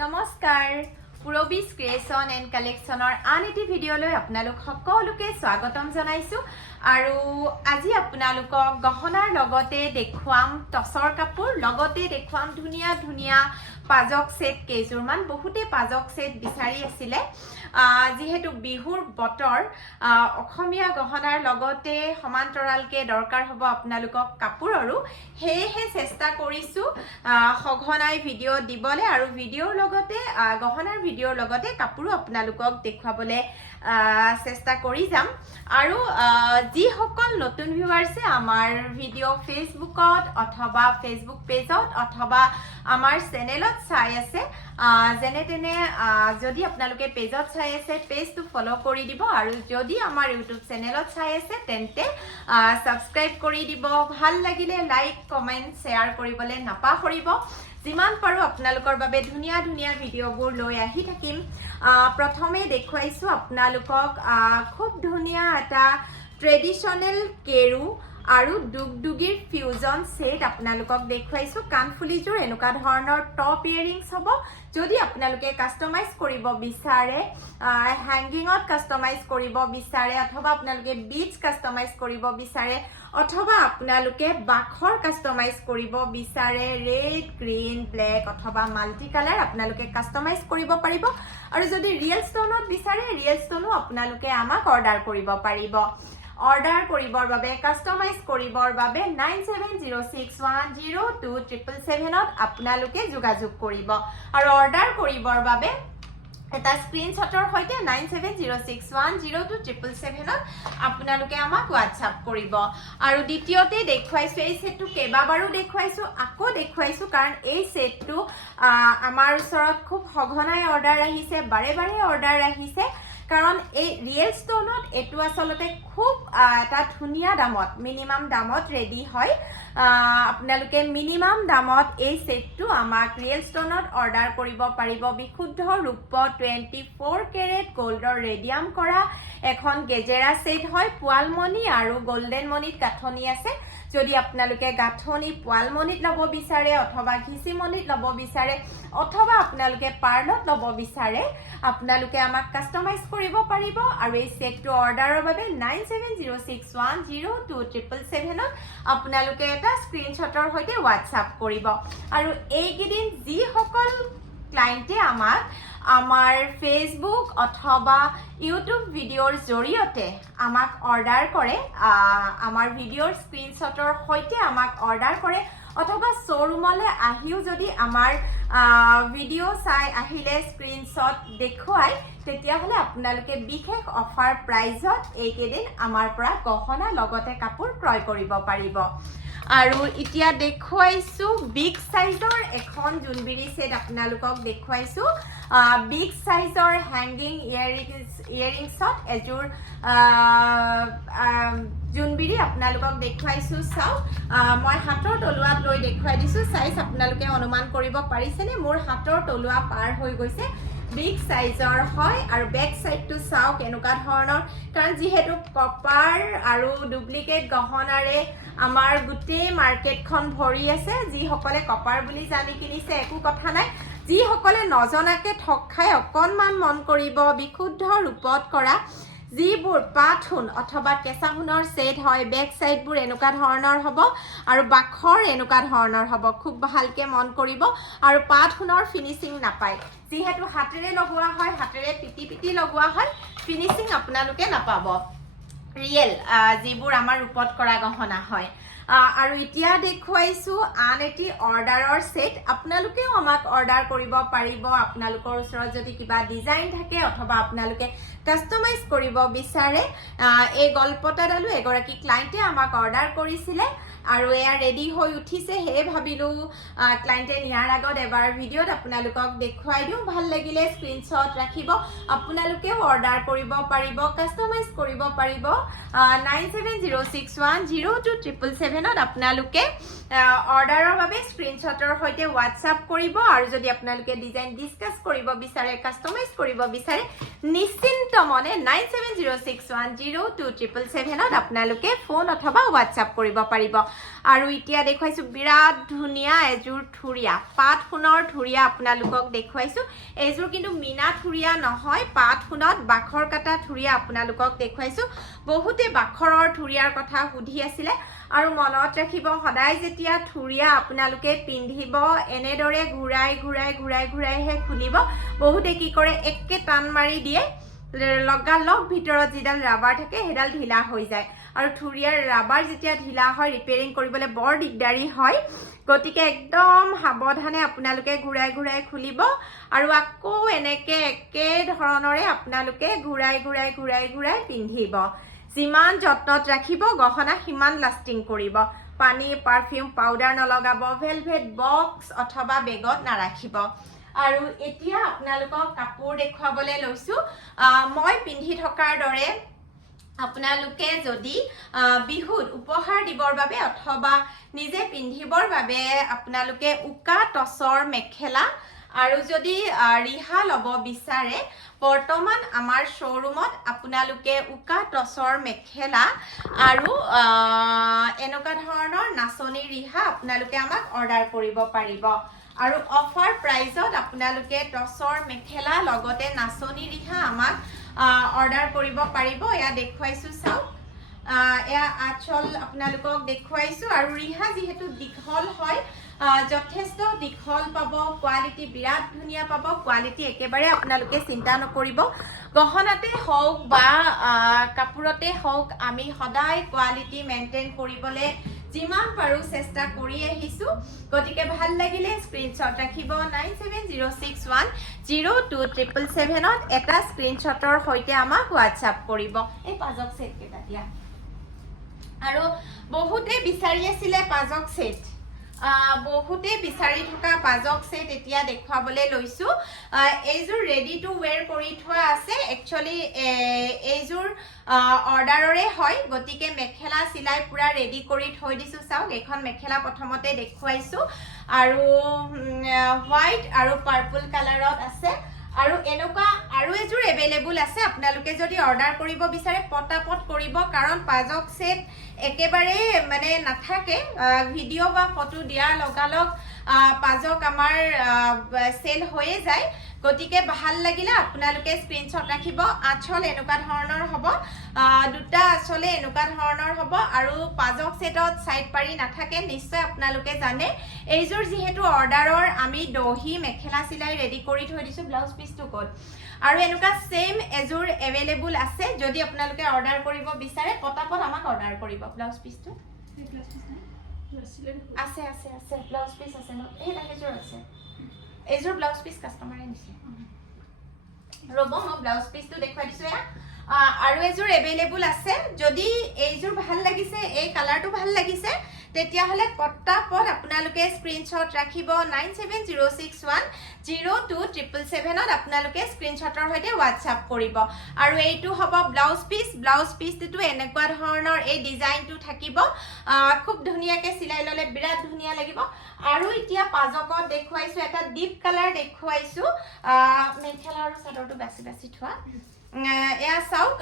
নমস্কাৰ পুৰবিজ creation and কালেকশ্যনৰ আন এটি ভিডিঅ'লৈ আপোনালোক সকলোকে স্বাগতম জনাইছোঁ আৰু আজি আপোনালোকক গহনাৰ লগতে দেখুৱাম টচৰ কাপোৰ লগতে দেখুৱাম ধুনীয়া ধুনীয়া পাজক সেট কেইজোৰমান বহুতে পাজক সেট বিচাৰি আছিলে যেহেতু বিহুৰ বতৰ অসমীয়া গহনাৰ লগতে সমান্তৰালকে দৰকাৰ হ'ব আপোনালোকক কাপোৰৰো হেহে চেষ্টা কৰিছোঁ সঘনাই ভিডিঅ' দিবলে আৰু ভিডিঅ'ৰ লগতে গহনাৰ ভিডিঅ'ৰ লগতে কাপোৰো আপোনালোকক দেখুৱাবলে চেষ্টা কৰি যাম আৰু যিসকল নতুন ভিউৱাৰ্ছে আমাৰ ভিডিঅ' ফেচবুকত অথবা ফেচবুক পেজত অথবা আমাৰ চেনেলত চাই আছে যেনে তেনে যদি আপোনালোকে পেজত চাই আছে পেজটো ফলো কৰি দিব আৰু যদি আমাৰ ইউটিউব চেনেলত চাই আছে তেন্তে সাবস্ক্ৰাইব কৰি দিব ভাল লাগিলে লাইক কমেন্ট শেয়াৰ কৰিবলৈ নাপাহৰিব যিমান পাৰো আপোনালোকৰ বাবে ধুনীয়া ধুনীয়া ভিডিঅ'বোৰ লৈ আহি থাকিম প্ৰথমে দেখুৱাইছো আপোনালোকক খুব ধুনীয়া এটা ট্ৰেডিশনেল কেৰু আৰু দুগদুগিৰ ফিউজন সেট আপোনালোকক দেখুৱাইছো কানফুলিজোৰ এনেকুৱা ধৰণৰ টপ ইয়াৰিংছ হ'ব যদি আপোনালোকে কাস্টমাইজ কৰিব বিচাৰে হ্যাঙ্গিংত কাস্টমাইজ কৰিব বিচাৰে অথবা আপোনালোকে বিটস কাস্টমাইজ কৰিব বিচাৰে অথবা আপোনালোকে বাখৰ কাস্টমাইজ কৰিব বিচাৰে ৰেড গ্ৰীন ব্লেক অথবা মাল্টি কালাৰ আপোনালোকে কাস্টমাইজ কৰিব পাৰিব আৰু যদি ৰিয়েল ষ্টনত বিচাৰে ৰিয়েল ষ্টনো আপোনালোকে আমাক অৰ্ডাৰ কৰিব পাৰিব অৰ্ডাৰ কৰিবৰ বাবে কাস্টমাইজ কৰিবৰ বাবে 9706102777 ত আপোনালোকে যোগাযোগ কৰিব আৰু অৰ্ডাৰ কৰিবৰ বাবে এটা স্ক্ৰিনশ্বটৰ সৈতে 9706102777 ত আপোনালোকে আমাক WhatsApp কৰিব আৰু দ্বিতীয়তে দেখুৱাইছো এই সেটটো কেইবাবাৰো দেখুৱাইছো আকৌ দেখুৱাইছো কাৰণ এই সেটটো আমাৰ ওচৰত খুব সঘনাই অৰ্ডাৰ আহিছে বাৰে বাৰে অৰ্ডাৰ আহিছে কাৰণ এই ৰিয়েল ষ্টনত এটো আসলতে খুব এটা ধুনীয়া দামত মিনিমাম দামত ৰেডি হয় আপোনালোকে মিনিমাম দামত এই সেটটো আমাক ৰিয়েল ষ্টনত অৰ্ডাৰ কৰিব পাৰিব বিশুদ্ধ ৰূপ 24 কেৰেট গোল্ডৰ ৰেডিয়াম কৰা এখন গেজেৰা সেট হয় পোৱালমণি আৰু গোল্ডেন মণিত গাঁথনি আছে যদি আপোনালোকে গাঁথনি পোৱালমণিত ল'ব বিচাৰে অথবা ঘিচিমণিত ল'ব বিচাৰে অথবা আপোনালোকে পাৰ্লত ল'ব বিচাৰে আপোনালোকে আমাক কাস্টমাইজ কৰিব পাৰিব আৰু এই সেটটো অৰ্ডাৰৰ বাবে 9706102777 ত আপোনালোকে এটা স্ক্ৰিনশ্বটৰ সৈতে WhatsApp কৰিব আৰু এই কেইদিন যিসকল ক্লায়েন্টে আমাক আমাৰ ফেসবুক অথবা ইউটিউব ভিডিঅ'ৰ জৰিয়তে আমাক অৰ্ডাৰ কৰে আমাৰ ভিডিঅ'ৰ স্ক্ৰিনশ্বটৰ সৈতে আমাক অৰ্ডাৰ কৰে অথবা শ্বৰুমলৈ আহিও যদি আমাৰ ভিডিঅ' চাই আহিলে স্ক্ৰিনশ্বট দেখুৱাই তেতিয়াহলে আপোনালোকে বিশেষ অফাৰ প্ৰাইজত এই কেইদিন আমাৰ পৰা গহনা লগতে কাপোৰ ক্ৰয় কৰিব পাৰিব আৰু এতিয়া দেখুৱাইছো বিগ সাইজৰ এখন জুনবিৰি সেট আপোনালোকক দেখুৱাইছো বিগ সাইজৰ হ্যাঙ্গিং ইয়াৰিংছত এজোৰ জুনবিৰি আপোনালোকক দেখুৱাইছো চাও মই হাতৰ তলুৱাত লৈ দেখুৱাই দিছো সাইজ আপোনালোকে অনুমান কৰিব পাৰিছেনে মোৰ হাতৰ তলুৱা পাৰ হৈ গৈছে বিগ সাইজৰ হয় আৰু বেক সাইডটো চাও কেনেকুৱা ধৰণৰ কাৰণ যেহেতু কপাৰ আৰু ডুপ্লিকেট গহনাৰে আমাৰ গোটেই মাৰ্কেটখন ভৰি আছে যিসকলে কপাৰ বুলি জানি কিনিছে একো কথা নাই যিসকলে নজনাকে ঠক খাই অকনমান মন কৰিব বিশুদ্ধ ৰূপত কৰা যিবোৰ পাথুন অথবা কেঁচা সোণৰ সেট হয় বেক সাইডবোৰ এনেকুৱা ধৰণৰ হ'ব আৰু বাখৰ এনেকুৱা ধৰণৰ হ'ব খুব ভালকে মন কৰিব আৰু পাথুনৰ ফিনিশিং নাপায় যিহেতু হাতেৰে লগোৱা হয় হাতেৰে পিটি পিটি লগোৱা হয় ফিনিশিং আপোনালোকে নাপাব ৰিয়েল যিবোৰ আমাৰ ৰূপত কৰা গহনা হয় আৰু এতিয়া দেখুৱাইছো আন এটি অৰ্ডাৰৰ সেট আপোনালোকেও আমাক অৰ্ডাৰ কৰিব পাৰিব আপোনালোকৰ ওচৰত যদি কিবা ডিজাইন থাকে অথবা আপোনালোকে কাস্টমাইজ কৰিব বিচাৰে এই গল্পটাডালো এগৰাকী ক্লায়েন্টে আমাক অৰ্ডাৰ কৰিছিলে আৰু এয়া ৰেডি হৈ উঠিছে হে ভাবিলো ক্লায়েন্টে নিয়াৰ আগত এবাৰ ভিডিঅ'ত আপোনালোকক দেখুৱাই দিও ভাল লাগিলে স্ক্ৰিনশ্বট ৰাখিব আপোনালোকেও অৰ্ডাৰ কৰিব পাৰিব কাস্টমাইজ কৰিব পাৰিব 9706102777 ত আপোনালোকে অৰ্ডাৰৰ বাবে স্ক্ৰিনশ্বটৰ সৈতে WhatsApp কৰিব আৰু যদি আপোনালোকে ডিজাইন ডিসকাস কৰিব বিচাৰে কাস্টমাইজ কৰিব বিচাৰে নিশ্চিন্ত মনে 9706102777 ত আপোনালোকে ফোন অথবা WhatsApp কৰিব পাৰিব আৰু এতিয়া দেখুৱাইছো বিৰাট ধুনীয়া এযোৰ থুৰিয়া পাট সোণৰ থুৰিয়া আপোনালোকক দেখুৱাইছো এইযোৰ কিন্তু মিনা থুৰিয়া নহয় পাট সোণত বাখৰ কাটা থুৰিয়া আপোনালোকক দেখুৱাইছো বহুতে বাখৰৰ থুৰিয়াৰ কথা সুধি আছিলে আৰু মনত ৰাখিব সদায় যেতিয়া থুৰিয়া আপোনালোকে পিন্ধিব এনেদৰে ঘূৰাই হে খুলিব বহুতে কি কৰে একে টান মাৰি দিয়ে লগালগ ভিতৰত যিডাল ৰাবাৰ থাকে সেইডাল ঢিলা হৈ যায় আৰু থুৰিয়াৰ ৰাবাৰ যেতিয়া ঢিলা হয় ৰিপেয়াৰিং কৰিবলৈ বৰ দিগদাৰি হয় গতিকে একদম সাৱধানে আপোনালোকে ঘূৰাই খুলিব আৰু আকৌ এনেকে একে ধৰণৰে আপোনালোকে ঘূৰাই পিন্ধিব যিমান যত্নত ৰাখিব গহনা সিমান লাষ্টিং কৰিব পানী পাৰফিউম পাউডাৰ নলগাব ভেলভেট বক্স অথবা বেগত নাৰাখিব আৰু এতিয়া আপোনালোকক কাপোৰ দেখুৱাবলৈ লৈছো মই পিন্ধি থকাৰ দৰে আপোনালোকে যদি বিহুত উপহাৰ দিবৰ বাবে অথবা নিজে পিন্ধিবৰ বাবে আপোনালোকে উকা টচৰ মেখেলা আৰু যদি ৰিহা ল'ব বিচাৰে বৰ্তমান আমাৰ শ্ব'ৰুমত আপোনালোকে উকা টচৰ মেখেলা আৰু এনেকুৱা ধৰণৰ নাচনী ৰিহা আপোনালোকে আমাক অৰ্ডাৰ কৰিব পাৰিব আৰু অফাৰ প্ৰাইজত আপোনালোকে টচৰ মেখেলা লগতে নাচনী ৰিহা আমাক অৰ্ডাৰ কৰিব পাৰিব এয়া দেখুৱাইছো চাওক এয়া আঁচল আপোনালোকক দেখুৱাইছো আৰু ৰিহা যিহেতু দীঘল হয় যথেষ্ট দীঘল পাব কোৱালিটি বিৰাট ধুনীয়া পাব কোৱালিটি একেবাৰে আপোনালোকে চিন্তা নকৰিব গহনাতে হওক বা কাপোৰতে হওক আমি সদায় কোৱালিটি মেইনটেইন কৰিবলৈ যিমান পাৰো চেষ্টা কৰি আহিছো গতিকে ভাল লাগিলে স্ক্ৰিনশ্বট ৰাখিব 9706102777 ত এটা স্ক্ৰিনশ্বটৰ সৈতে আমাক হোৱাটছআপ কৰিব এই পাজক সেট কেটা দিয়া আৰু বহুতে বিচাৰি আছিলে পাজক সেট বহুতে বিচাৰি থকা পাজক সেট এতিয়া দেখুৱাবলৈ লৈছো এইযোৰ ৰেডি টু ওয়্যাৰ কৰি থোৱা আছে একচুয়ালি এইযোৰ অৰ্ডাৰৰে হয় গতিকে মেখেলা সিলাই পুৰা ৰেডি কৰি থৈ দিছো চাওক এখন মেখেলা প্ৰথমতে দেখুৱাইছো আৰু হোৱাইট আৰু পাৰ্পল কালাৰত আছে আৰু এনেকুৱা আৰু এযোৰ এভেইলেবল আছে আপোনালোকে যদি অৰ্ডাৰ কৰিব বিচাৰে পটাপট কৰিব কাৰণ পাজক সেট একেবাৰে মানে নাথাকে ভিডিও বা ফটো দিয়াৰ লগালগ পাজক আমাৰ সেল হৈয়ে যায় গতিকে ভাল লাগিলে আপোনালোকে স্ক্ৰিনশ্বট ৰাখিব আঁচল এনেকুৱা ধৰণৰ হ'ব দুটা আঁচলে এনেকুৱা ধৰণৰ হ'ব আৰু পাজক সেটত সাইড পাৰি নাথাকে নিশ্চয় আপোনালোকে জানে এইযোৰ যিহেতু অৰ্ডাৰৰ আমি দহি মেখেলা সিলাই ৰেডি কৰি থৈ দিছো ব্লাউজ পিসটো ক'ত আৰু এনেকুৱা সেম এযোৰ এভেইলেবল আছে যদি আপোনালোকে অৰ্ডাৰ কৰিব বিচাৰে পটাপট আমাক অৰ্ডাৰ কৰিব ব্লাউজ পিসটো আছে ব্লাউজ পিস আছে ন এই এযোৰ আছে এযোৰ ব্লাউজ পিস কাস্টমাৰে নিছে ৰব মই ব্লাউজ পিসটো দেখুৱাই দিছো আৰু এযোৰ এভেইলেবল আছে যদি এইযোৰ ভাল লাগিছে এই কালাৰটো ভাল লাগিছে তেতিয়া হলে পটাপট আপোনালোকে স্ক্ৰিনশ্বট ৰাখিব 9706102777 ত আপোনালোকে স্ক্ৰিনশ্বটৰ সৈতে হোৱাটছআপ কৰিব আৰু এইটো হ'ব ব্লাউজ পিসটো এনেকুৱা ধৰণৰ এই ডিজাইনটো থাকিব খুব ধুনীয়াকৈ সিলাই ললে বিৰাট ধুনীয়া লাগিব আৰু এতিয়া পাজকত দেখুৱাইছো এটা ডিপ কালাৰ দেখুৱাইছো মেখেলা আৰু চাদৰটো বাছি থোৱা এয়া চাওক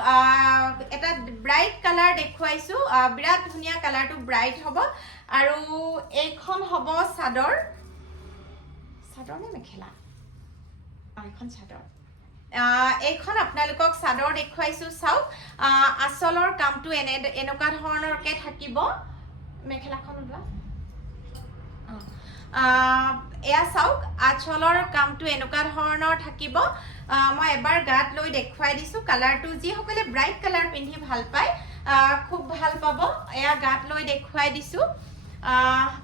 এটা ব্ৰাইট কালাৰ দেখুৱাইছো বিৰাট ধুনীয়া কালাৰটো ব্ৰাইট হ'ব আৰু এইখন হ'ব চাদৰ নে মেখেলা এইখন চাদৰ এইখন আপোনালোকক চাদৰ দেখুৱাইছো চাওক আঁচলৰ কামটো এনেকুৱা ধৰণৰকে থাকিব মেখেলাখন ওলোৱা এয়া চাওক আঁচলৰ কামটো এনেকুৱা ধৰণৰ থাকিব মই এবাৰ গাত লৈ দেখুৱাই দিছো কালাৰটো যিসকলে ব্ৰাইট কালাৰ পিন্ধি ভাল পায় খুব ভাল পাব এয়া গাত লৈ দেখুৱাই দিছো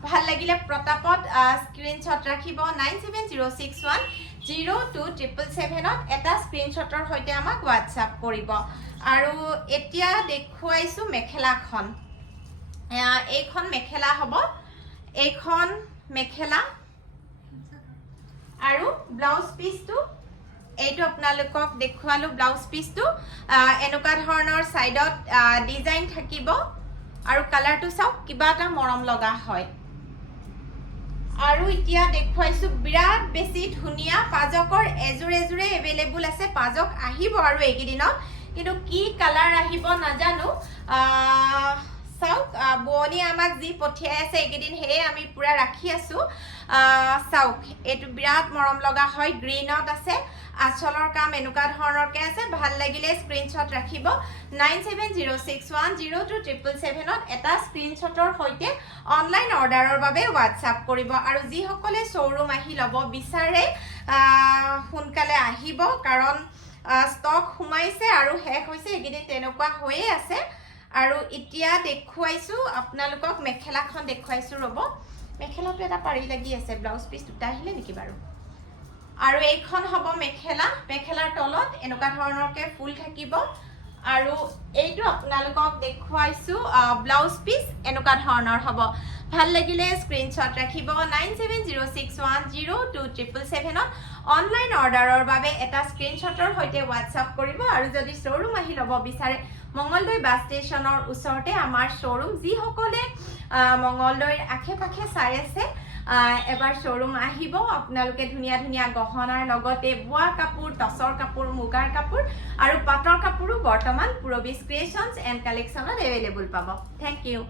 ভাল লাগিলে পটাপট স্ক্ৰিনশ্বট ৰাখিব 9706102777 ত এটা স্ক্ৰিনশ্বটৰ সৈতে আমাক হোৱাটছআপ কৰিব আৰু এতিয়া দেখুৱাইছো মেখেলাখন এইখন মেখেলা হ'ব এইখন মেখেলা আৰু ব্লাউজ পিসটো এইটো আপোনালোকক দেখুৱালো ব্লাউজ পিসটো এনেকুৱা ধৰণৰ সাইডত ডিজাইন থাকিব আৰু কালাৰটো চাওক কিবা এটা মৰম লগা হয় আৰু এতিয়া দেখুৱাইছো বিৰাট বেছি ধুনীয়া পাজকৰ এজোৰে এভেইলেবল আছে পাজক আহিব আৰু এইকেইদিনত কিন্তু কি কালাৰ আহিব নাজানো চাওক বোৱনী আমাক যি পঠিয়াই আছে এইকেইদিন সেয়ে আমি পুৰা ৰাখি আছো চাওক এইটো বিৰাট মৰম লগা হয় গ্ৰীনত আছে আঁচলৰ কাম এনেকুৱা ধৰণৰকে আছে ভাল লাগিলে স্ক্ৰীনশ্বট ৰাখিব 9706102777 এটা স্ক্ৰীনশ্বটৰ সৈতে অনলাইন অৰ্ডাৰৰ বাবে হোৱাটছআপ কৰিব আৰু যিসকলে শ্ব'ৰুম আহি ল'ব বিচাৰে সোনকালে আহিব কাৰণ ষ্টক সোমাইছে আৰু শেষ হৈছে এইকেইদিন তেনেকুৱা হৈয়ে আছে আৰু এতিয়া দেখুৱাইছো আপোনালোকক মেখেলাখন দেখুৱাইছো ৰ'ব মেখেলাটো এটা পাৰি লাগি আছে ব্লাউজ পিচ দুটা আহিলে নেকি বাৰু আৰু এইখন হ'ব মেখেলাৰ তলত এনেকুৱা ধৰণৰকে ফুল থাকিব আৰু এইটো আপোনালোকক দেখুৱাইছো ব্লাউজ পিচ এনেকুৱা ধৰণৰ হ'ব ভাল লাগিলে স্ক্ৰীনশ্বট ৰাখিব 9706102777 অনলাইন অৰ্ডাৰৰ বাবে এটা স্ক্ৰীনশ্বটৰ সৈতে হোৱাটছআপ কৰিব আৰু যদি শ্ব'ৰুম আহি ল'ব বিচাৰে মঙ্গলদৈ বাছ ষ্টেচনৰ ওচৰতে আমাৰ শ্ব'ৰুম যিসকলে মঙ্গলদৈৰ আশে-পাশে চাই আছে এবাৰ শ্ব'ৰুম আহিব আপোনালোকে ধুনীয়া ধুনীয়া গহনাৰ লগতে বোৱা কাপোৰ টচৰ কাপোৰ মুগাৰ কাপোৰ আৰু পাটৰ কাপোৰো বৰ্তমান পুৰবীজ ক্ৰিয়েশ্যনছ এণ্ড কালেকশ্যনত এভেইলেবল পাব থেংক ইউ